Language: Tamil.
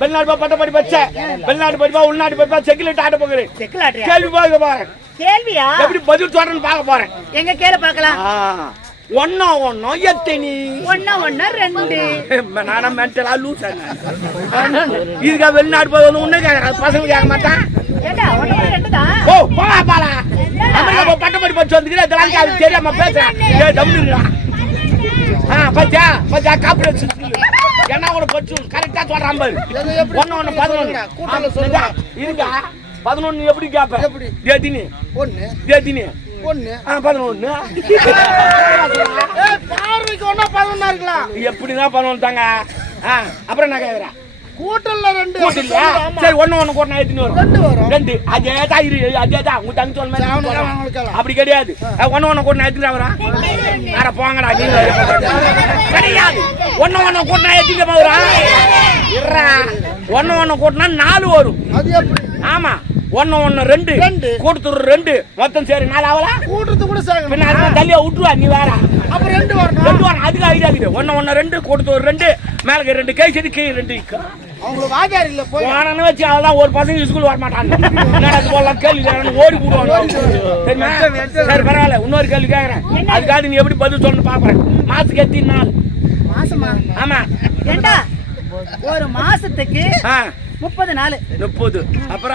வெளிநாடு போய் பட்ட படி பச்சை வெளிநாடு படிப்பா உள்நாடு படிப்பா செக்கிலிட்டு ஆட்ட போகிறேன். கேள்வி பார்க்க போறேன். கேள்வியா? எப்படி பதில் சொல்றேன்னு பார்க்க போறேன். எங்க கேளு பார்க்கலாம். ஒன்னா ஒன்னா எத்தனை? ஒன்னா ஒன்னா 2. நானா மென்டலா லூஸ் இதுக்கா வெளிநாடு போய் ஒண்ணு பசங்க கேட்க மாட்டான். ஓ போலா பாலா அமெரிக்கா பட்டப்படி படிச்சு வந்துக்கிறேன். இதெல்லாம் தெரியாம பேசுறேன். பச்சா பச்சா காப்பரேட் என்ன கூட படிச்சு கரெக்டா சொல்றான் பாரு. 1 1 11 இருக்கா 11 எப்படி கேப்ப? தேதினி 1 தேதினி 1 11 பார்வைக்கு 1 11 இருக்கலாம். எப்படிதான் 11 தாங்க. அப்புறம் என்ன கேக்குறா? கூட்டல்ல 2 கூட்டலையா? சரி 1 1 கூட்டினா எத்தனை வரும்? 2 அதேதான் இரு அதேதான் உங்க தங்க சொல்ல அப்படி கிடையாது. 1 1 கூட்டினா எத்தனை வரும்? அட போங்கடா நீங்க கிடையாது. 1 1 கூட்டினா எத்தனை வரும்? இருடா 1 1 கூட்டினா 4 வரும். அது எப்படி? ஆமா 1 1 2 கூட்டுற 2 மொத்தம் சரி 4 ஆவல. கூட்டுறது கூட சேங்க பின்ன அத தள்ளியா விட்டுவா நீ வேற. அப்ப 2 வரணும். 2 வரணும். அதுக்கு ஐடியா இருக்குது. 1 1 2 கூட்டுற 2 மேலக்கு 2 கை செடி கை 2 அவங்க வாஜார் இல்ல போய் வானன்னு வச்சு அதான் ஒரு பசங்க ஸ்கூல் வர மாட்டாங்க. என்னடா இது போலாம் கேள்வி ஓடி போடுவாங்க. சரிமா? சரி பரவாயில்ல. இன்னொரு கேள்வி கேக்குறேன். அதுக்காக நீ எப்படி பதில் சொல்லணும் பாக்குறேன். மாசத்துக்கு எத்தனை நாள்? மாசமா? ஆமா. ஏண்டா ஒரு மாசத்துக்கு 30 நாள். 30 அப்புறம்